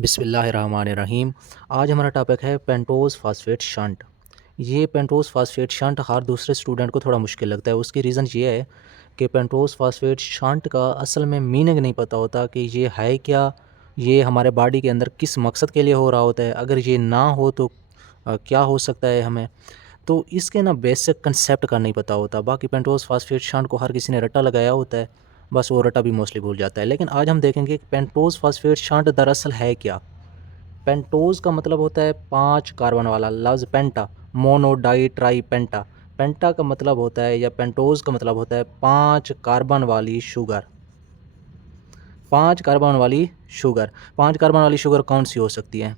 बिस्मिल्लाहिर्रहमानिर्रहीम। आज हमारा टॉपिक है पेंटोज़ फास्फेट शंट। ये पेंटोज़ फास्फेट शंट हर दूसरे स्टूडेंट को थोड़ा मुश्किल लगता है। उसकी रीज़न ये है कि पेंटोज़ फास्फेट शंट का असल में मीनिंग नहीं पता होता कि ये है क्या, ये हमारे बॉडी के अंदर किस मकसद के लिए हो रहा होता है, अगर ये ना हो तो क्या हो सकता है हमें। तो इसके ना बेसिक कंसेप्ट का नहीं पता होता। बाकी पेंटोज़ फास्फेट शंट को हर किसी ने रट्टा लगाया होता है, बस वो रट्टा भी मोस्टली भूल जाता है। लेकिन आज हम देखेंगे कि पेंटोज़ फास्फेट शंट दरअसल है क्या। पेंटोज़ का मतलब होता है 5 कार्बन वाला। लफ्ज़ पेंटा, मोनो, डाई, ट्राई, पेंटा। पेंटा का मतलब होता है, या पेंटोज़ का मतलब होता है 5 कार्बन वाली शुगर। 5 कार्बन वाली शुगर। 5 कार्बन वाली शुगर कौन सी हो सकती है?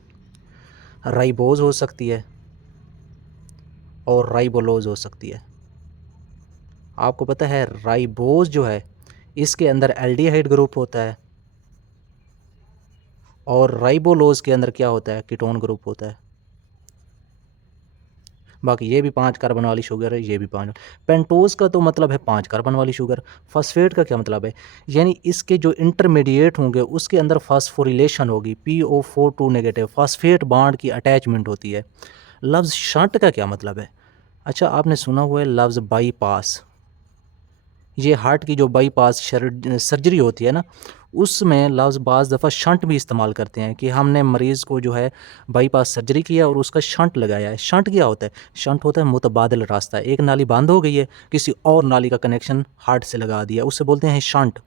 राइबोज़ हो सकती है और राइबोलोज़ हो सकती है। आपको पता है राइबोज़ जो है इसके अंदर एल्डिहाइड ग्रुप होता है, और राइबोलोज़ के अंदर क्या होता है? कीटोन ग्रुप होता है। बाकी ये भी 5 कार्बन वाली शुगर है, ये भी 5। पेंटोज़ का तो मतलब है 5 कार्बन वाली शुगर। फॉस्फेट का क्या मतलब है? यानी इसके जो इंटरमीडिएट होंगे उसके अंदर फास्फोरिलेशन होगी, PO4 नेगेटिव फॉस्फेट बॉन्ड की अटैचमेंट होती है। लफ्ज़ शंट का क्या मतलब है? अच्छा, आपने सुना हुआ है लफ्ज़ बाईपास। ये हार्ट की जो बाईपास सर्जरी होती है ना, उसमें लफ्ज़ बाज़ दफ़ा शंट भी इस्तेमाल करते हैं कि हमने मरीज़ को जो है बाईपास सर्जरी किया और उसका शंट लगाया है। शंट क्या होता है? शंट होता है मुतबादिल रास्ता। एक नाली बंद हो गई है, किसी और नाली का कनेक्शन हार्ट से लगा दिया, उससे बोलते हैं शंट।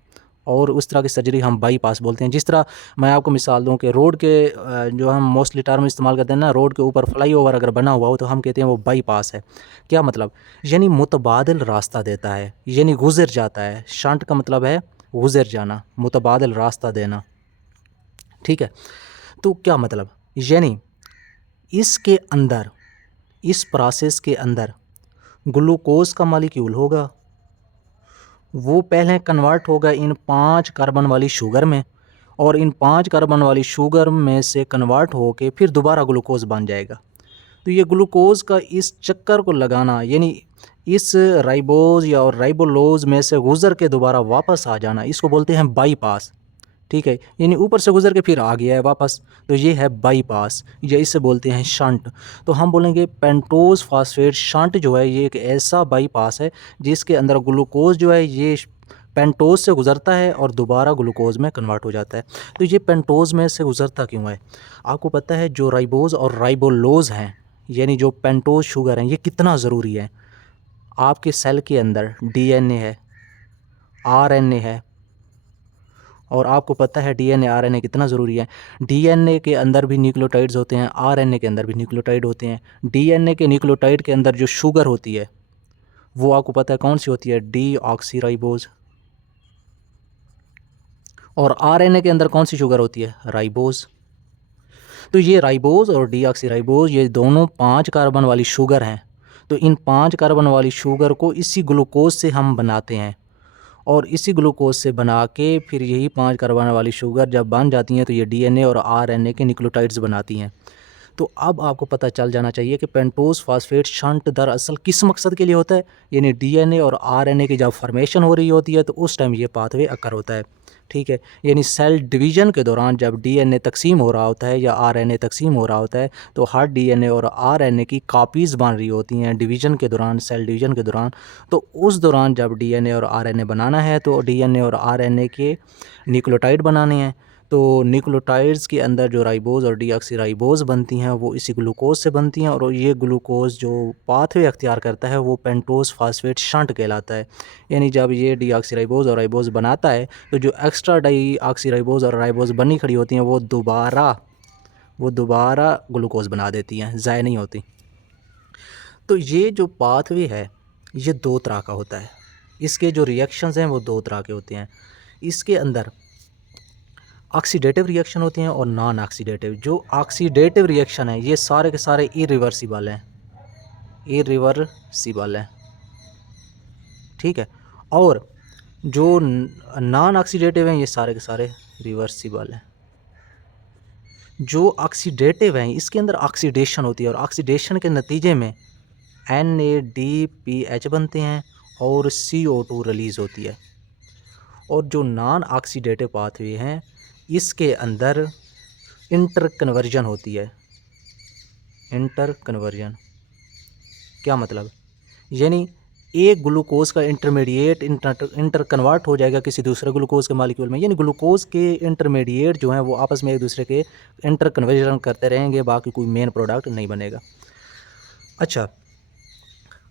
और उस तरह की सर्जरी हम बाईपास बोलते हैं। जिस तरह मैं आपको मिसाल दूँ कि रोड के जो हम मोस्टली टर्म इस्तेमाल करते हैं ना, रोड के ऊपर फ्लाईओवर अगर बना हुआ हो तो हम कहते हैं वो बाईपास है। क्या मतलब? यानी मुतबादिल रास्ता देता है, यानी गुज़र जाता है। शंट का मतलब है गुज़र जाना, मुतबादिल रास्ता देना। ठीक है? तो क्या मतलब? यानी इसके अंदर, इस प्रोसेस के अंदर ग्लूकोज़ का मॉलिक्यूल होगा, वो पहले कन्वर्ट होगा इन 5 कार्बन वाली शुगर में, और इन 5 कार्बन वाली शुगर में से कन्वर्ट होके फिर दोबारा ग्लूकोज़ बन जाएगा। तो ये ग्लूकोज़ का इस चक्कर को लगाना, यानी इस राइबोज़ या और राइबोलोज़ में से गुज़र के दोबारा वापस आ जाना, इसको बोलते हैं बाईपास। ठीक है? यानी ऊपर से गुज़र के फिर आ गया है वापस, तो ये है बाईपास, या इसे बोलते हैं शंट। तो हम बोलेंगे पेंटोज़ फास्फेट शंट जो है ये एक ऐसा बाईपास है जिसके अंदर ग्लूकोज़ जो है ये पेंटोज़ से गुज़रता है और दोबारा ग्लूकोज़ में कन्वर्ट हो जाता है। तो ये पेंटोज़ में से गुज़रता क्यों है? आपको पता है जो राइबोज़ और राइबोलोज़ हैं, यानी जो पेंटोज़ शुगर हैं, ये कितना ज़रूरी है? आपके सेल के अंदर DNA है, RNA है, और आपको पता है DNA RNA कितना ज़रूरी है। DNA के अंदर भी न्यूक्लियोटाइड्स होते हैं, RNA के अंदर भी न्यूक्लियोटाइड होते हैं। DNA के न्यूक्लियोटाइड के अंदर जो शुगर होती है वो आपको पता है कौन सी होती है? डीऑक्सीराइबोज़। और RNA के अंदर कौन सी शुगर होती है? राइबोज़। तो ये राइबोज़ और डीऑक्सीराइबोज़ ये दोनों 5 कार्बन वाली शुगर हैं। तो इन 5 कार्बन वाली शुगर को इसी ग्लूकोज़ से हम बनाते हैं, और इसी ग्लूकोज़ से बना के फिर यही 5 कार्बन वाली शुगर जब बन जाती हैं तो ये DNA और RNA के न्यूक्लियोटाइड्स बनाती हैं। तो अब आपको पता चल जाना चाहिए कि पेंटोज़ फास्फेट शंट दरअसल किस मकसद के लिए होता है। यानी DNA और RNA की जब फॉर्मेशन हो रही होती है तो उस टाइम ये पाथवे अकर होता है। ठीक है? यानी सेल डिवीज़न के दौरान जब DNA तक़सीम हो रहा होता है या RNA तक़सीम हो रहा होता है, तो हर DNA और RNA की कॉपीज़ बन रही होती हैं डिवीज़न के दौरान, सेल डिवीज़न के दौरान। तो उस दौरान जब DNA और RNA बनाना है तो DNA और RNA के न्यूक्लियोटाइड बनाने हैं। तो न्यूक्लियोटाइड्स के अंदर जो राइबोज़ और डीऑक्सीराइबोज़ बनती हैं वो इसी ग्लूकोज़ से बनती हैं, और ये ग्लूकोज़ जो पाथवे अख्तियार करता है वो पेंटोज़ फास्फेट शंट कहलाता है। यानी जब ये डीऑक्सीराइबोज़ और राइबोज़ बनाता है तो जो एक्स्ट्रा डीऑक्सीराइबोज़ और राइबोज़ बनी खड़ी होती हैं वो दोबारा ग्लूकोज़ बना देती हैं, ज़ाय नहीं होती। तो ये जो पाथवे है ये 2 तरह का होता है। इसके जो रिएक्शंस हैं वो 2 तरह के होते हैं। इसके अंदर ऑक्सीडेटिव रिएक्शन होते हैं और नॉन ऑक्सीडेटिव। जो ऑक्सीडेटिव रिएक्शन है ये सारे के सारे इरिवर्सिबल हैं, इरिवर्सिबल हैं। ठीक है? और जो नॉन ऑक्सीडेटिव हैं ये सारे के सारे रिवर्सिबल हैं। जो ऑक्सीडेटिव हैं इसके अंदर ऑक्सीडेशन होती है, और ऑक्सीडेशन के नतीजे में NADPH बनते हैं और CO2 रिलीज़ होती है। और जो नॉन ऑक्सीडेटिव पाथवे हैं इसके अंदर इंटर कन्वर्जन होती है। इंटर कन्वर्जन क्या मतलब, यानी एक ग्लूकोज का इंटरमीडिएट इंटर कन्वर्ट हो जाएगा किसी दूसरे ग्लूकोज के मालिक्यूल में, यानी ग्लूकोज के इंटरमीडिएट जो हैं वो आपस में एक दूसरे के इंटर कन्वर्जन करते रहेंगे, बाकी कोई मेन प्रोडक्ट नहीं बनेगा। अच्छा,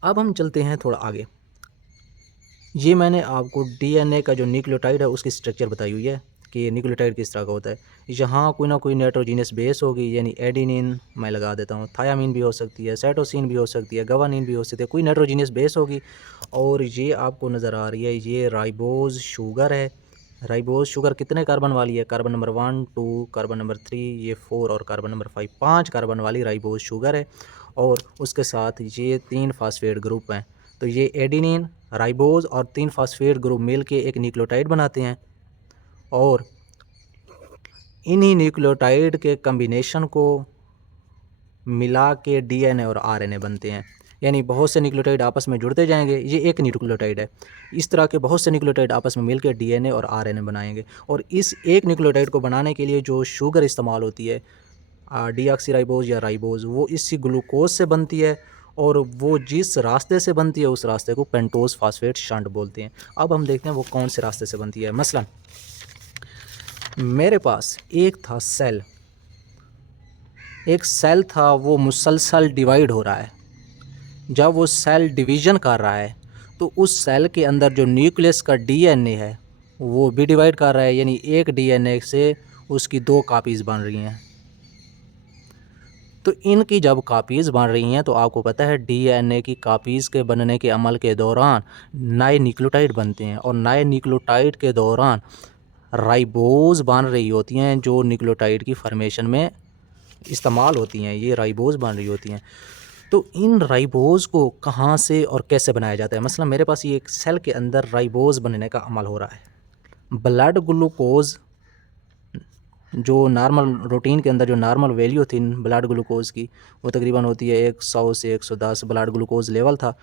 अब हम चलते हैं थोड़ा आगे। ये मैंने आपको डीएनए का जो न्यूक्लियोटाइड है उसकी स्ट्रक्चर बताई हुई है कि न्यूक्लियोटाइड किस तरह का होता है। यहाँ कोई ना कोई नाइट्रोजीनियस बेस होगी, यानी एडिनिन मैं लगा देता हूँ, थायामीन भी हो सकती है, साइटोसिन भी हो सकती है, गवानीन भी हो सकती है, कोई नाइट्रोजीनियस बेस होगी। और ये आपको नज़र आ रही है, ये राइबोज शुगर है। राइबोज शुगर कितने कार्बन वाली है, कार्बन नंबर 1 2 कार्बन नंबर 3 ये 4 और कार्बन नंबर 5, 5 कार्बन वाली राइबोज शुगर है। और उसके साथ ये 3 फास्फेट ग्रुप हैं। तो ये एडिनिन, राइबोज और 3 फास्फेट ग्रुप मिल के एक न्यूक्लियोटाइड बनाते हैं, और इन्हीं न्यूक्लियोटाइड के कम्बिनेशन को मिला के डीएनए और आरएनए बनते हैं। यानी बहुत से न्यूक्लियोटाइड आपस में जुड़ते जाएंगे, ये एक न्यूक्लियोटाइड है। इस तरह के बहुत से न्यूक्लियोटाइड आपस में मिलकर डीएनए और आरएनए बनाएंगे। और इस एक न्यूक्लियोटाइड को बनाने के लिए जो शुगर इस्तेमाल होती है, डीऑक्सीराइबोज या राइबोज, वो इसी ग्लूकोज से बनती है, और वो जिस रास्ते से बनती है उस रास्ते को पेंटोज फास्फेट शंट बोलते हैं। अब हम देखते हैं वो कौन से रास्ते से बनती है। मसलन मेरे पास एक था सेल, एक सेल था, वो मुसलसल डिवाइड हो रहा है। जब वो सेल डिवीज़न कर रहा है तो उस सेल के अंदर जो न्यूक्लियस का डीएनए है वो भी डिवाइड कर रहा है, यानी एक डीएनए से उसकी 2 कापीज़ बन रही हैं। तो इनकी जब कापीज़ बन रही हैं तो आपको पता है डीएनए की कापीज़ के बनने के अमल के दौरान नए न्यूक्लियोटाइड बनते हैं, और नए न्यूक्लियोटाइड के दौरान राइबोज बन रही होती हैं जो न्यूक्लियोटाइड की फॉर्मेशन में इस्तेमाल होती हैं, ये राइबोज बन रही होती हैं। तो इन राइबोज को कहाँ से और कैसे बनाया जाता है। मसलन मेरे पास ये एक सेल के अंदर राइबोज बनने का अमल हो रहा है। ब्लड ग्लूकोज जो नॉर्मल रूटीन के अंदर जो नॉर्मल वैल्यू थी ब्लड ग्लूकोज की वो तकरीबन होती है 100 से 110 ब्लड ग्लूकोज लेवल था।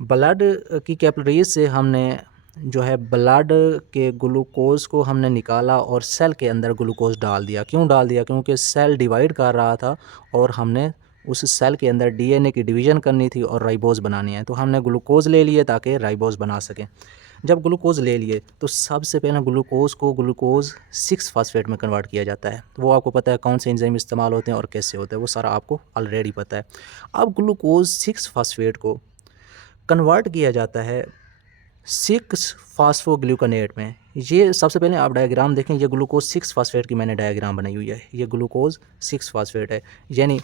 ब्लड की कैपिलरीज से हमने जो है ब्लड के ग्लूकोज को हमने निकाला और सेल के अंदर ग्लूकोज डाल दिया। क्यों डाल दिया? क्योंकि सेल डिवाइड कर रहा था और हमने उस सेल के अंदर डीएनए की डिवीज़न करनी थी और राइबोज बनानी है, तो हमने ग्लूकोज ले लिए ताकि राइबोज बना सकें। जब ग्लूकोज ले लिए तो सबसे पहले ग्लूकोज को ग्लूकोज 6 फास्फेट में कन्वर्ट किया जाता है। वो आपको पता है कौन से एंजाइम इस्तेमाल होते हैं और कैसे होते हैं, वो सारा आपको ऑलरेडी पता है। अब ग्लूकोज 6 फास्फेट को कन्वर्ट किया जाता है 6 फास्फोग्लूकोनेट में। ये सबसे पहले आप डायग्राम देखें, ये ग्लूकोज 6 फास्फेट की मैंने डायग्राम बनाई हुई है। ये ग्लूकोज 6 फास्फेट है, यानी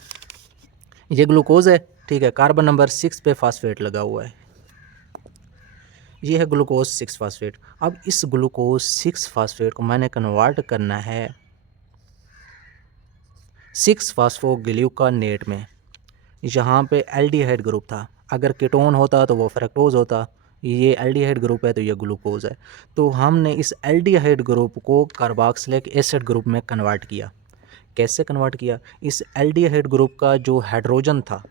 ये ग्लूकोज है, ठीक है, कार्बन नंबर 6 पे फास्फेट लगा हुआ है। ये है ग्लूकोज 6 फास्फेट। अब इस ग्लूकोज 6 फास्फेट को मैंने कन्वर्ट करना है 6 फास्फोग्लूकोनेट में। यहाँ पे एल्डिहाइड ग्रुप था, अगर कीटोन होता तो वो फ्रक्टोज होता, ये एल्डिहाइड ग्रुप है तो ये ग्लूकोज है। तो हमने इस एल्डिहाइड ग्रुप को कार्बोक्सिलिक एसिड ग्रुप में कन्वर्ट किया। कैसे कन्वर्ट किया? इस एल्डिहाइड ग्रुप का जो हाइड्रोजन था,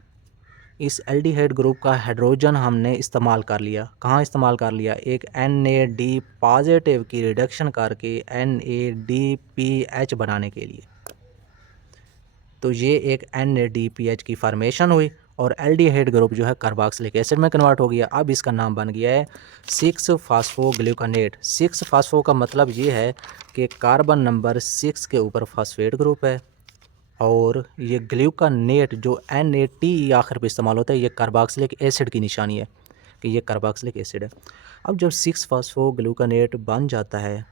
इस एल्डिहाइड ग्रुप का हाइड्रोजन हमने इस्तेमाल कर लिया। कहाँ इस्तेमाल कर लिया? एक NAD पॉजिटिव की रिडक्शन करके NADPH बनाने के लिए। तो ये एक NADPH की फॉर्मेशन हुई और एल्डिहाइड ग्रुप जो है कार्बोक्सिलिक एसिड में कन्वर्ट हो गया। अब इसका नाम बन गया है 6 फास्फोग्लूकोनेट। 6 फास्फो का मतलब ये है कि कार्बन नंबर 6 के ऊपर फास्फेट ग्रुप है, और ये ग्लूकोनेट जो NAT आखिर पे इस्तेमाल होता है, ये कार्बोक्सिलिक एसिड की निशानी है कि ये कार्बोक्सिलिक एसिड है। अब जब 6 फास्फोग्लूकोनेट बन जाता है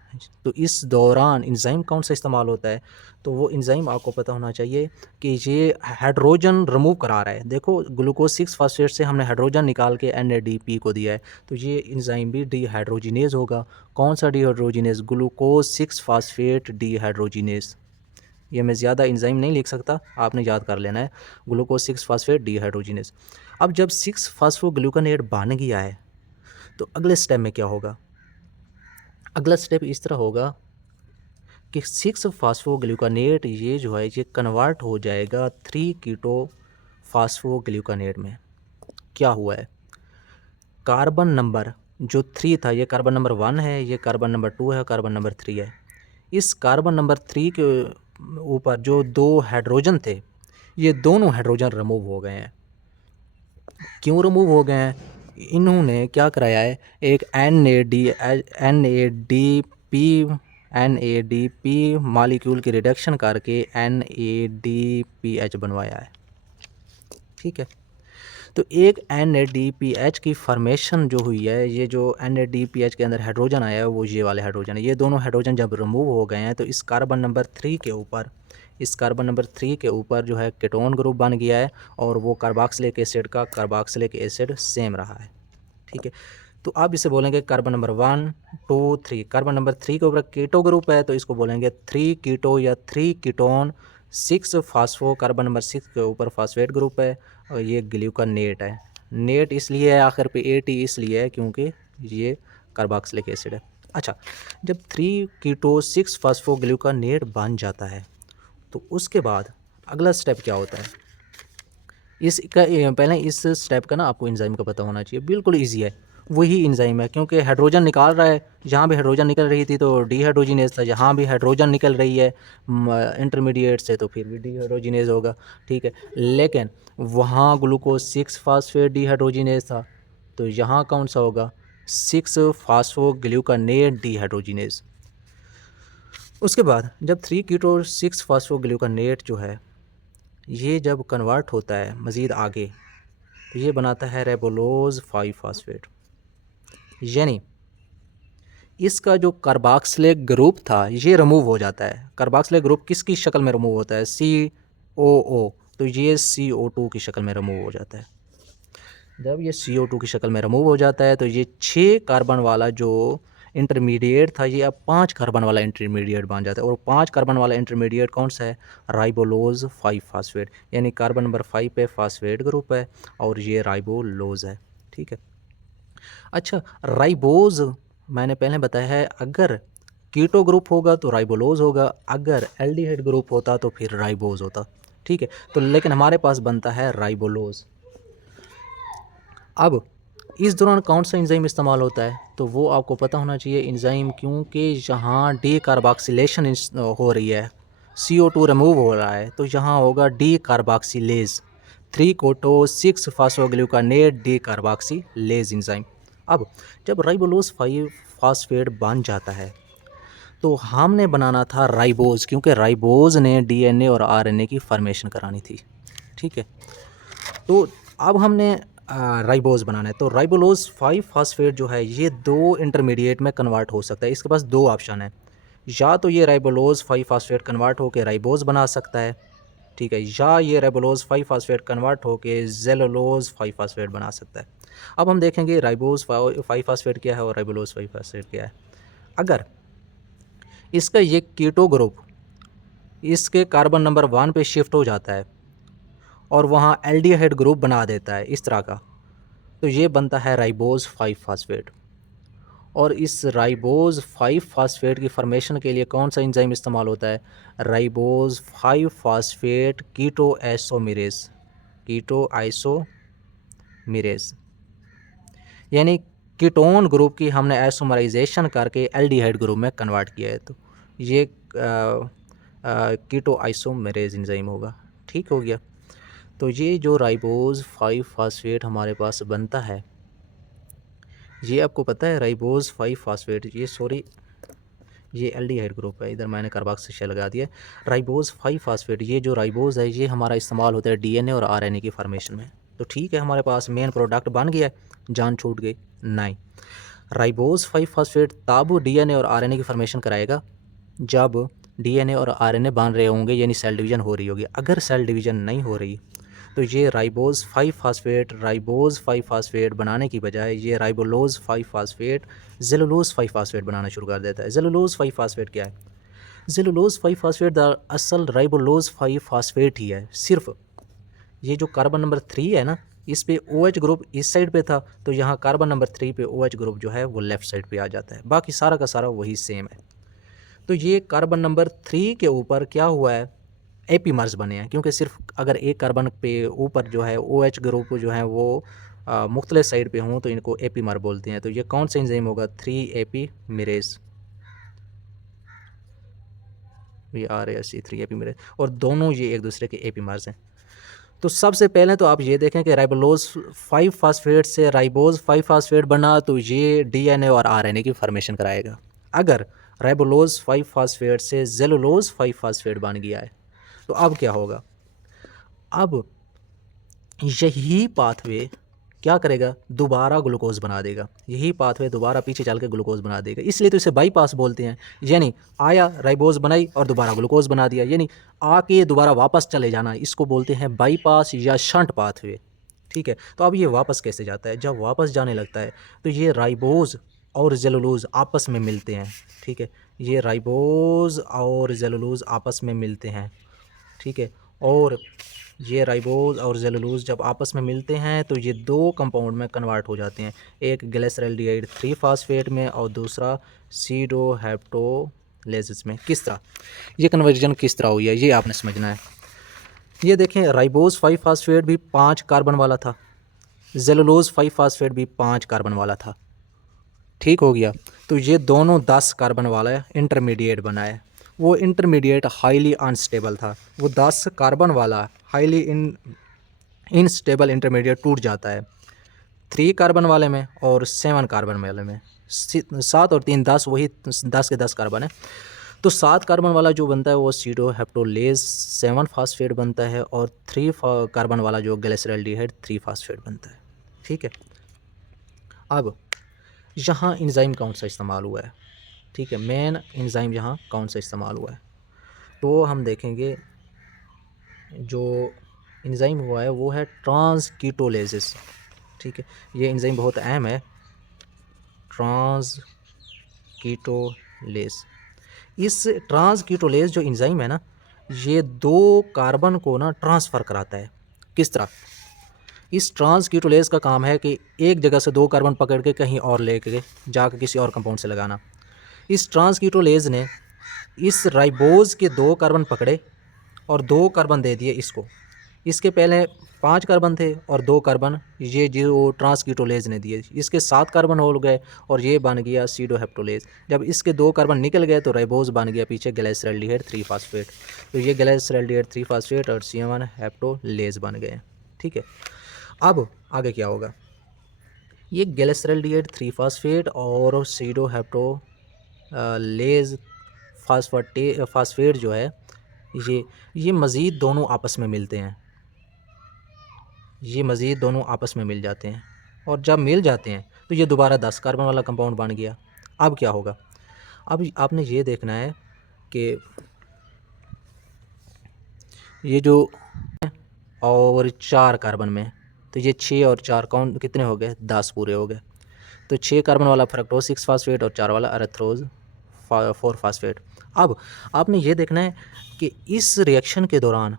तो इस दौरान एंजाइम कौन सा इस्तेमाल होता है? तो वो एंजाइम आपको पता होना चाहिए कि ये हाइड्रोजन रिमूव करा रहा है। देखो ग्लूकोज 6 फास्फेट से हमने हाइड्रोजन निकाल के NADP को दिया है, तो ये एंजाइम भी डीहाइड्रोजिनेज होगा। कौन सा डीहाइड्रोजिनेज? Glucose 6 phosphate dehydrogenase. ये मैं ज़्यादा एंजाइम नहीं लिख सकता, आपने याद कर लेना है, ग्लूकोज 6 फास्फेट डीहाइड्रोजिनेज। अब जब 6 फास्फोग्लूकोनेट बन गया है तो अगले स्टेप में क्या होगा? अगला स्टेप इस तरह होगा कि 6 फास्फोग्लूकोनेट ये जो है ये कन्वर्ट हो जाएगा 3 कीटो फास्फोग्लूकोनेट में। क्या हुआ है? कार्बन नंबर जो 3 था, ये कार्बन नंबर 1 है, ये कार्बन नंबर 2 है, कार्बन नंबर 3 है। इस कार्बन नंबर 3 के ऊपर जो 2 हाइड्रोजन थे, ये दोनों हाइड्रोजन रिमूव हो गए हैं। क्यों रिमूव हो गए हैं? इन्होंने क्या कराया है, एक NADP मॉलिक्यूल की रिडक्शन करके NADPH बनवाया है। ठीक है, तो एक NADPH की फॉर्मेशन जो हुई है, ये जो NADPH के अंदर हाइड्रोजन आया है वो ये वाले हाइड्रोजन है। ये दोनों हाइड्रोजन जब रिमूव हो गए हैं तो इस कार्बन नंबर 3 के ऊपर जो है कीटोन ग्रुप बन गया है और वो कार्बोक्सिलिक एसिड का कार्बोक्सिलिक एसिड सेम रहा है। ठीक है, तो आप इसे बोलेंगे कार्बन नंबर 1 2 3। कार्बन नंबर 3 के ऊपर कीटो ग्रुप है तो इसको बोलेंगे 3 कीटो या 3 कीटोन। 6 फास्फो, कार्बन नंबर 6 के ऊपर फास्फेट ग्रुप है और ये ग्लूकानेट है। नेट इसलिए है आखिर पे, AT इसलिए है क्योंकि ये कार्बोक्सिलिक एसिड है। अच्छा, जब 3 कीटो 6 फास्फो ग्लूकानेट बन जाता है तो उसके बाद अगला स्टेप क्या होता है? इसका पहले इस स्टेप का ना आपको एंजाइम का पता होना चाहिए। बिल्कुल इजी है, वही एंजाइम है क्योंकि हाइड्रोजन निकाल रहा है। जहाँ भी हाइड्रोजन निकल रही थी तो डीहाइड्रोजिनेज था, यहाँ भी हाइड्रोजन निकल रही है इंटरमीडिएट से तो फिर भी डीहाइड्रोजिनेज होगा। ठीक है, लेकिन वहाँ ग्लूकोज 6 फास्फेट डीहाइड्रोजिनेज था तो यहाँ कौन सा होगा? 6 फास्फोग्लूकानेट डीहाइड्रोजिनेज। उसके बाद जब 3 कीटो 6 फास्फोग्लूकानेट जो है ये जब कन्वर्ट होता है मज़ीद आगे तो ये बनाता है रेबोलोज 5 फास्फेट। यानी इसका जो कार्बोक्सिलिक ग्रुप था ये रिमूव हो जाता है। कार्बोक्सिलिक ग्रुप किसकी शक्ल में रिमूव होता है? COO, तो ये CO2 की शक्ल में रिमूव हो जाता है। जब ये CO2 की शक्ल में रिमूव हो जाता है तो ये 6 कार्बन वाला जो इंटरमीडिएट था ये अब 5 कार्बन वाला इंटरमीडिएट बन जाता है। और 5 कार्बन वाला इंटरमीडिएट कौन सा है? राइबोलोज 5 फास्फेट। यानी कार्बन नंबर 5 पे फास्फेट ग्रुप है और ये राइबोलोज है। ठीक है, अच्छा, राइबोज मैंने पहले बताया है, अगर कीटो ग्रुप होगा तो राइबोलोज होगा, अगर एल्डिहाइड ग्रुप होता तो फिर राइबोज होता। ठीक है, तो लेकिन हमारे पास बनता है राइबोलोज। अब इस दौरान कौन सा एंजाइम इस्तेमाल होता है तो वो आपको पता होना चाहिए एंजाइम, क्योंकि यहाँ डी कार्बोक्सिलेशन हो रही है, CO2 रिमूव हो रहा है तो यहाँ होगा डी कार्बोक्सिलेज। 3 कोटो 6 फास्फोग्लूकानेट डी कार्बोक्सिलेज एंजाइम। अब जब राइबोलोज 5 फास्फेट बन जाता है तो हमने बनाना था राइबोज, क्योंकि राइबोज ने DNA और RNA की फॉर्मेशन करानी थी। ठीक है, तो अब हमने राइबोज बनाना है तो राइबोलोज 5 फास्फेट जो है ये 2 इंटरमीडिएट में कन्वर्ट हो सकता है। इसके पास 2 ऑप्शन है, या तो ये राइबोलोज 5 फास्फेट कन्वर्ट होकर राइबोज बना सकता है, ठीक है, या ये राइबोलोज 5 फास्फेट कन्वर्ट होकर जेलोलोज 5 फास्फेट बना सकता है। अब हम देखेंगे राइबोज 5 फास्फेट क्या है और राइबोलोज 5 फास्फेट क्या है। अगर इसका ये कीटो ग्रुप इसके कार्बन नंबर 1 पे शिफ्ट हो जाता है और वहाँ एल्डिहाइड ग्रुप बना देता है इस तरह का, तो ये बनता है राइबोज 5 फास्फेट। और इस राइबोज 5 फास्फेट की फॉर्मेशन के लिए कौन सा एंजाइम इस्तेमाल होता है? राइबोज 5 फास्फेट कीटो आइसोमेरेज। यानी कीटोन ग्रुप की हमने आइसोमराइजेशन करके एल्डिहाइड ग्रुप में कन्वर्ट किया है तो ये कीटो आइसोमेरेज एंजाइम होगा। ठीक हो गया, तो ये जो राइबोज 5 फास्फेट हमारे पास बनता है, ये आपको पता है राइबोज 5 फास्फेट, ये एल्डिहाइड ग्रुप है, इधर मैंने कार्बोक्सिल लगा दिया। राइबोज 5 फास्फेट, ये जो राइबोज है ये हमारा इस्तेमाल होता है DNA और RNA की फॉर्मेशन में। तो ठीक है, हमारे पास मेन प्रोडक्ट बन गया, जान छूट गई नहीं। राइबोज 5 फास्फेट तब DNA और RNA की फॉर्मेशन कराएगा जब DNA और RNA बन रहे होंगे, यानी सेल डिवीज़न हो रही होगी। अगर सेल डिवीज़न नहीं हो रही तो ये राइबोज 5 फास्फेट बनाने की बजाय ये राइबोलोज 5 फास्फेट जेलुलोज 5 फास्फेट बनाना शुरू कर देता है। जेलुलोज 5 फास्फेट क्या है? जेलुलोज 5 फास्फेट दरअसल राइबोलोज 5 फास्फेट ही है। सिर्फ ये जो कार्बन नंबर 3 है ना, इस पे OH ग्रुप इस साइड पे था तो यहाँ कार्बन नंबर 3 पे OH ग्रुप जो है वो लेफ़्ट साइड पे आ जाता है, बाकी सारा का सारा वही सेम है। तो ये कार्बन नंबर 3 के ऊपर क्या हुआ है? एपीमर्स बने हैं, क्योंकि सिर्फ अगर एक कार्बन पे ऊपर जो है OH ग्रुप जो है वो मुख्तलिफ साइड पे हों तो इनको एपीमर बोलते हैं। तो ये कौन सा एंजाइम होगा? 3 एपीमेरेज। VRAC3 एपीमरेज, और दोनों ये एक दूसरे के एपीमर्स हैं। तो सबसे पहले तो आप ये देखें कि राइबोलोज 5 फास्फेट से राइबोज 5 फास्फेट बना तो ये DNA और RNA की फॉर्मेशन कराएगा। अगर राइबोलोज 5 फास्फेट से जेलुलोज 5 फास्फेट बन गया है तो अब क्या होगा, अब यही पाथवे क्या करेगा, दोबारा ग्लूकोज बना देगा, यही पाथवे दोबारा पीछे चल के ग्लूकोज बना देगा, इसलिए तो इसे बाईपास बोलते हैं। यानी आया राइबोज बनाई और दोबारा ग्लूकोज बना दिया, यानी आके दोबारा वापस चले जाना, इसको बोलते हैं बाईपास या शंट पाथवे। ठीक है, तो अब ये वापस कैसे जाता है, जब वापस जाने लगता है तो ये राइबोज और जेलुलोज आपस में मिलते हैं। ठीक है, ये राइबोज और जेलुलोज आपस में मिलते हैं। ठीक है, और ये राइबोज और जेलुलोज जब आपस में मिलते हैं तो ये दो कंपाउंड में कन्वर्ट हो जाते हैं, एक ग्लिसरॉल्डिहाइड 3 फास्फेट में और दूसरा सीडोहेप्टोलेसिस में। किस तरह ये कन्वर्जन किस तरह हुई है ये आपने समझना है। ये देखें, राइबोज 5 फास्फेट भी 5 कार्बन वाला था, जेलुलोज 5 फास्फेट भी 5 कार्बन वाला था। ठीक हो गया, तो ये दोनों 10 कार्बन वाला इंटरमीडिएट बनाया। वो इंटरमीडिएट हाईली अनस्टेबल था, वो 10 कार्बन वाला हाईली इनस्टेबल इंटरमीडिएट टूट जाता है 3 कार्बन वाले में और 7 कार्बन वाले में। 7 और 3 10, वही 10 के 10 कार्बन है। तो 7 कार्बन वाला जो बनता है वो सीडोहेप्टोलेज 7 फास्फेट बनता है और 3 कार्बन वाला जो ग्लिसरॉल्डिहाइड 3 फास्फेट बनता है। ठीक है, अब यहाँ एंजाइम कौन सा इस्तेमाल हुआ है। ठीक है, मेन एंजाइम यहाँ कौन सा इस्तेमाल हुआ है, तो हम देखेंगे जो एंजाइम हुआ है वो है ट्रांसकीटोलेसिस। ठीक है, ये एंजाइम बहुत अहम है, ट्रांसकीटोलेस। इस ट्रांसकीटोलेस जो एंजाइम है ना, ये 2 कार्बन को ना ट्रांसफ़र कराता है। किस तरह, इस ट्रांसकीटोलेस का काम है कि एक जगह से 2 कार्बन पकड़ के कहीं और लेके जाकर किसी और कंपाउंड से लगाना। इस ट्रांसकीटोलेस ने इस राइबोज के 2 कार्बन पकड़े और 2 कार्बन दे दिए इसको। इसके पहले 5 कार्बन थे और 2 कार्बन ये जो ट्रांसकीटोलेज ने दिए, इसके 7 कार्बन हो गए और ये बन गया सीडोहेप्टोलेज। जब इसके 2 कार्बन निकल गए तो राइबोज बन गया पीछे ग्लिसरॉल्डिहाइड 3 फास्फेट। तो ये ग्लिसरॉल्डिहाइड 3 फास्फेट और 7 हेप्टोलेज बन गए। ठीक है, अब आगे क्या होगा, ये ग्लिसरॉल्डिहाइड 3 फास्फेट और सीडोहेप्टोलेज फास्फेट जो है ये मज़ीद दोनों आपस में मिलते हैं, ये मज़ीद दोनों आपस में मिल जाते हैं और जब मिल जाते हैं तो ये दोबारा 10 कार्बन वाला कंपाउंड बन गया। अब क्या होगा, अब आपने ये देखना है कि ये जो और 4 कार्बन में, तो ये 6 और 4 कौन कितने हो गए, 10 पूरे हो गए। तो 6 कार्बन वाला फ्रक्टोज 6 फास्फेट और 4 वाला अरेथ्रोज 4 फास्फेट। अब आपने ये देखना है कि इस रिएक्शन के दौरान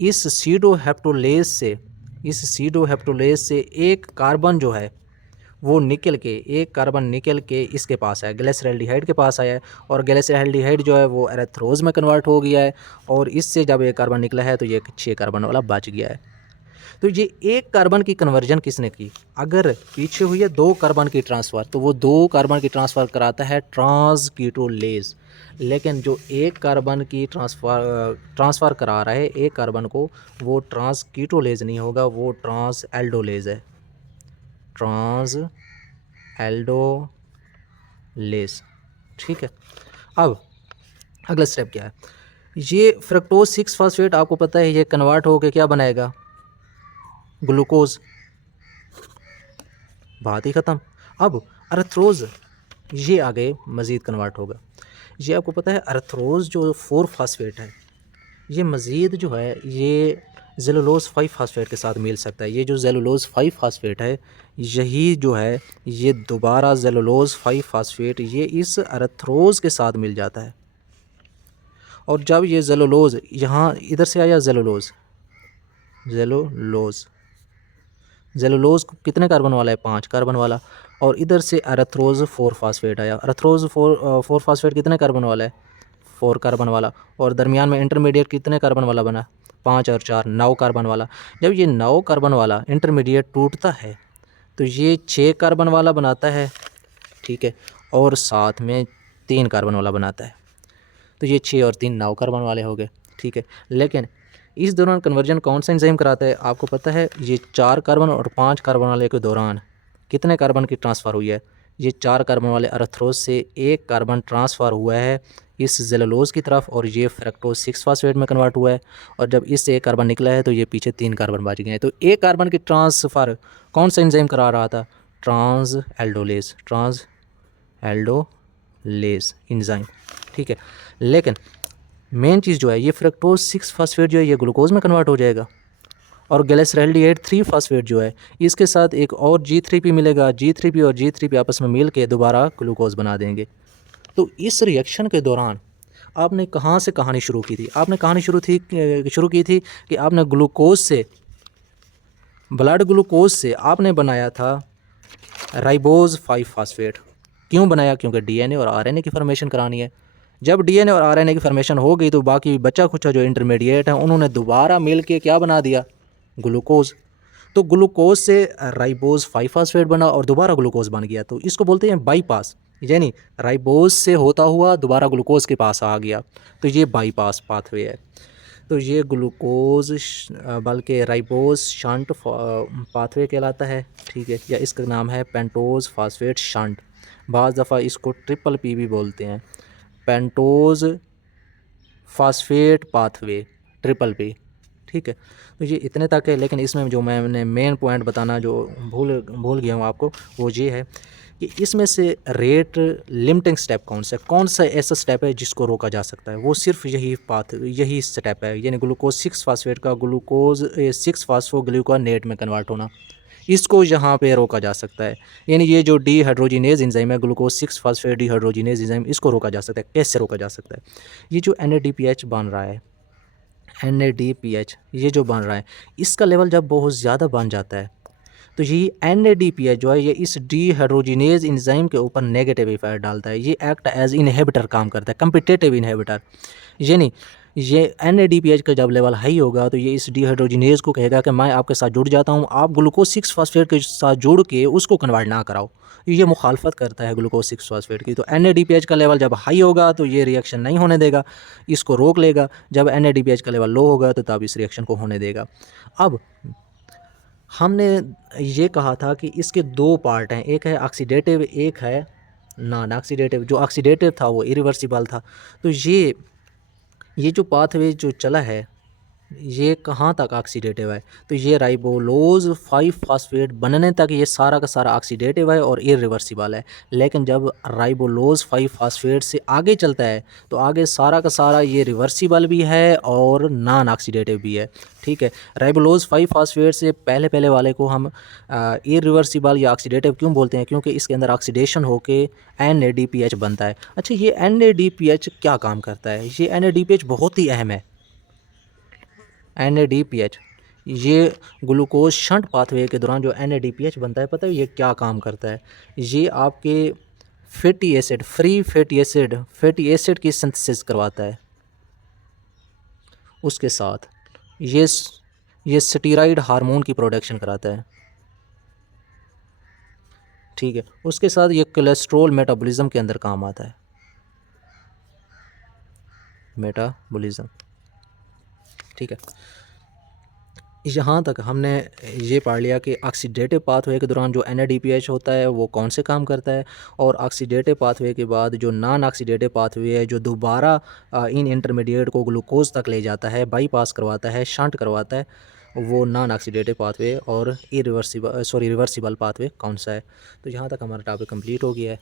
इस सीडोहेप्टोलेज से एक कार्बन जो है वो निकल के, एक कार्बन निकल के इसके पास आया, ग्लिसरॉल्डिहाइड के पास आया है और ग्लिसरॉल्डिहाइड जो है वो एरेथ्रोज में कन्वर्ट हो गया है और इससे जब एक कार्बन निकला है तो ये 6 कार्बन वाला बच गया है। तो ये एक कार्बन की कन्वर्जन किसने की, अगर पीछे हुई है 2 कार्बन की ट्रांसफ़र तो वो 2 कार्बन की ट्रांसफ़र कराता है ट्रांसकीटोलेज। लेकिन जो एक कार्बन की ट्रांसफ़र करा रहा है एक कार्बन को, वो ट्रांसकीटोलेज नहीं होगा, वो ट्रांसएल्डोलेज है, ट्रांसएल्डोलेज। ठीक है, अब अगला स्टेप क्या है, ये फ्रक्टोज 6 फास्फेट आपको पता है ये कन्वर्ट होकर क्या बनाएगा, ग्लूकोज। बात ही ख़त्म। अब अरेथ्रोज ये आगे मज़ीद कन्वर्ट होगा। ये आपको पता है अरेथ्रोज जो 4 फास्फेट है ये मज़ीद जो है ये जेलुलोज 5 फास्फेट के साथ मिल सकता है। ये जो जेलुलोज 5 फास्फेट है यही जो है ये दोबारा जेलुलोज 5 फास्फेट ये इस अरेथ्रोज के साथ मिल जाता है और जब ये जेलुलोज यहाँ इधर से आया जेलुलोज कितने कार्बन वाला है, 5 कार्बन वाला, और इधर से अरेथ्रोज 4 फास्फेट आया। अरेथ्रोज 4 फास्फेट कितने कार्बन वाला है, 4 कार्बन वाला, और दरमियान में इंटरमीडिएट कितने कार्बन वाला बना, 5 और 4 9 कार्बन वाला। जब ये 9 कार्बन वाला इंटरमीडिएट टूटता है तो ये 6 कार्बन वाला बनाता है। ठीक है, और साथ में 3 कार्बन वाला बनाता है। तो ये 6 और 3 9 कार्बन वाले हो गए, ठीक है। लेकिन इस दौरान कन्वर्जन कौन सा एंजाइम कराता है आपको पता है? ये 4 कार्बन और 5 कार्बन वाले के दौरान कितने कार्बन की ट्रांसफ़र हुई है? ये 4 कार्बन वाले अर्थरोज से 1 कार्बन ट्रांसफ़र हुआ है इस सेलुलोज़ की तरफ और ये फ्रक्टोज 6 फास्फेट में कन्वर्ट हुआ है। और जब इससे 1 कार्बन निकला है तो ये पीछे 3 कार्बन बच गए हैं। तो 1 कार्बन की ट्रांसफ़र कौन सा एंजाइम करा रहा था? ट्रांस एल्डोलेज एंजाइम, ठीक है। लेकिन मेन चीज़ जो है ये फ्रक्टोज 6 फास्फेट जो है ये ग्लूकोज में कन्वर्ट हो जाएगा और ग्लिसरॉल्डिहाइड 3 फास्फेट जो है इसके साथ एक और G3P मिलेगा। G3P और G3P आपस में मिल के दोबारा ग्लूकोज बना देंगे। तो इस रिएक्शन के दौरान आपने कहाँ से कहानी शुरू की थी? आपने कहानी शुरू की थी कि आपने ग्लूकोज से, ब्लड ग्लूकोज से आपने बनाया था राइबोज 5 फास्फेट। क्यों बनाया? क्योंकि DNA और RNA की फॉर्मेशन करानी है। जब DNA और RNA की फॉर्मेशन हो गई तो बाकी बचा खुचा जो इंटरमीडिएट है उन्होंने दोबारा मिल के क्या बना दिया? ग्लूकोज। तो ग्लूकोज से राइबोज 5 फास्फेट बना और दोबारा ग्लूकोज बन गया। तो इसको बोलते हैं बाईपास, यानी राइबोज से होता हुआ दोबारा ग्लूकोज के पास आ गया, तो ये बाईपास पाथवे है। तो ये ग्लूकोज बल्कि राइबोज शंट पाथवे कहलाता है, ठीक है, या इसका नाम है पेंटोज फास्फेट शंट। बाज़ दफ़ा इसको PPP भी बोलते हैं, पेंटोज फास्फेट पाथवे PPP, ठीक है। तो ये इतने तक है। लेकिन इसमें जो मैंने मेन पॉइंट बताना जो भूल गया हूँ आपको, वो ये है कि इसमें से रेट लिमिटिंग स्टेप कौन सा ऐसा स्टेप है जिसको रोका जा सकता है? वो सिर्फ यही स्टेप है, यानी ग्लूकोज 6 फास्फेट का ग्लूकोज 6 फास्फोग्लूकोनेट में कन्वर्ट होना। इसको यहाँ पे रोका जा सकता है, यानी ये जो डीहाइड्रोजिनेज एंजाइम है ग्लूकोज 6 फास्फेट डीहाइड्रोजिनेज एंजाइम, इसको रोका जा सकता है। कैसे रोका जा सकता है? ये जो NADPH बन रहा है, NADPH ये जो बन रहा है, इसका लेवल जब बहुत ज़्यादा बन जाता है तो ये NADPH जो है ये इस डीहाइड्रोजिनेज एंजाइम के ऊपर नेगेटिव इफेक्ट डालता है। ये एक्ट एज इनहिबिटर काम करता है, कम्पिटिटिव इनहिबिटर। यानी ये NADPH का जब लेवल हाई होगा तो ये इस डीहाइड्रोजिनेज को कहेगा कि मैं आपके साथ जुड़ जाता हूँ, आप ग्लूकोज 6 फास्फेट के साथ जुड़ के उसको कन्वर्ट ना कराओ। ये मुखालफत करता है ग्लूकोज 6 फास्फेट की। तो NADPH का लेवल जब हाई होगा तो ये रिएक्शन नहीं होने देगा, इसको रोक लेगा। जब NADPH का लेवल लो होगा तो तब इस रिएक्शन को होने देगा। अब हमने ये कहा था कि इसके 2 पार्ट हैं, एक है ऑक्सीडेटिव, एक है नॉन ऑक्सीडेटिव। जो ऑक्सीडेटिव था वो इरिवर्सिबल था। तो ये जो पाथवे जो चला है ये कहाँ तक ऑक्सीडेटिव है? तो ये राइबोलोज 5 फास्फेट बनने तक ये सारा का सारा ऑक्सीडेटिव है और इरिवर्सिबल है। लेकिन जब राइबोलोज 5 फास्फेट से आगे चलता है तो आगे सारा का सारा ये रिवर्सिबल भी है और नॉन ऑक्सीडेटिव भी है, ठीक है। राइबोलोज 5 फास्फेट से पहले वाले को हम इरिवर्सिबल या ऑक्सीडेटिव क्यों बोलते हैं? क्योंकि इसके अंदर ऑक्सीडेशन होके NADPH बनता है। अच्छा, ये NADPH क्या काम करता है? ये NADPH बहुत ही अहम है। NADPH ये ग्लूकोज शंट पाथवे के दौरान जो NADPH बनता है, पता है ये क्या काम करता है? ये आपके fatty acid, free fatty acid की सिंथेसिस करवाता है। उसके साथ ये स्टेरॉइड हार्मोन की प्रोडक्शन कराता है, ठीक है। उसके साथ ये कोलेस्ट्रॉल मेटाबॉलिज्म के अंदर काम आता है, मेटाबॉलिज्म, ठीक है। यहाँ तक हमने ये पढ़ लिया कि ऑक्सीडेटिव पाथवे के दौरान जो NADPH होता है वो कौन से काम करता है, और ऑक्सीडेटिव पाथवे के बाद जो नॉन ऑक्सीडेटिव पाथवे है जो दोबारा इन इंटरमीडिएट को ग्लूकोज तक ले जाता है, बाईपास करवाता है, शंट करवाता है, वो नॉन ऑक्सीडेटिव पाथवे और रिवर्सिबल पाथवे कौन सा है। तो यहाँ तक हमारा टॉपिक कंप्लीट हो गया है।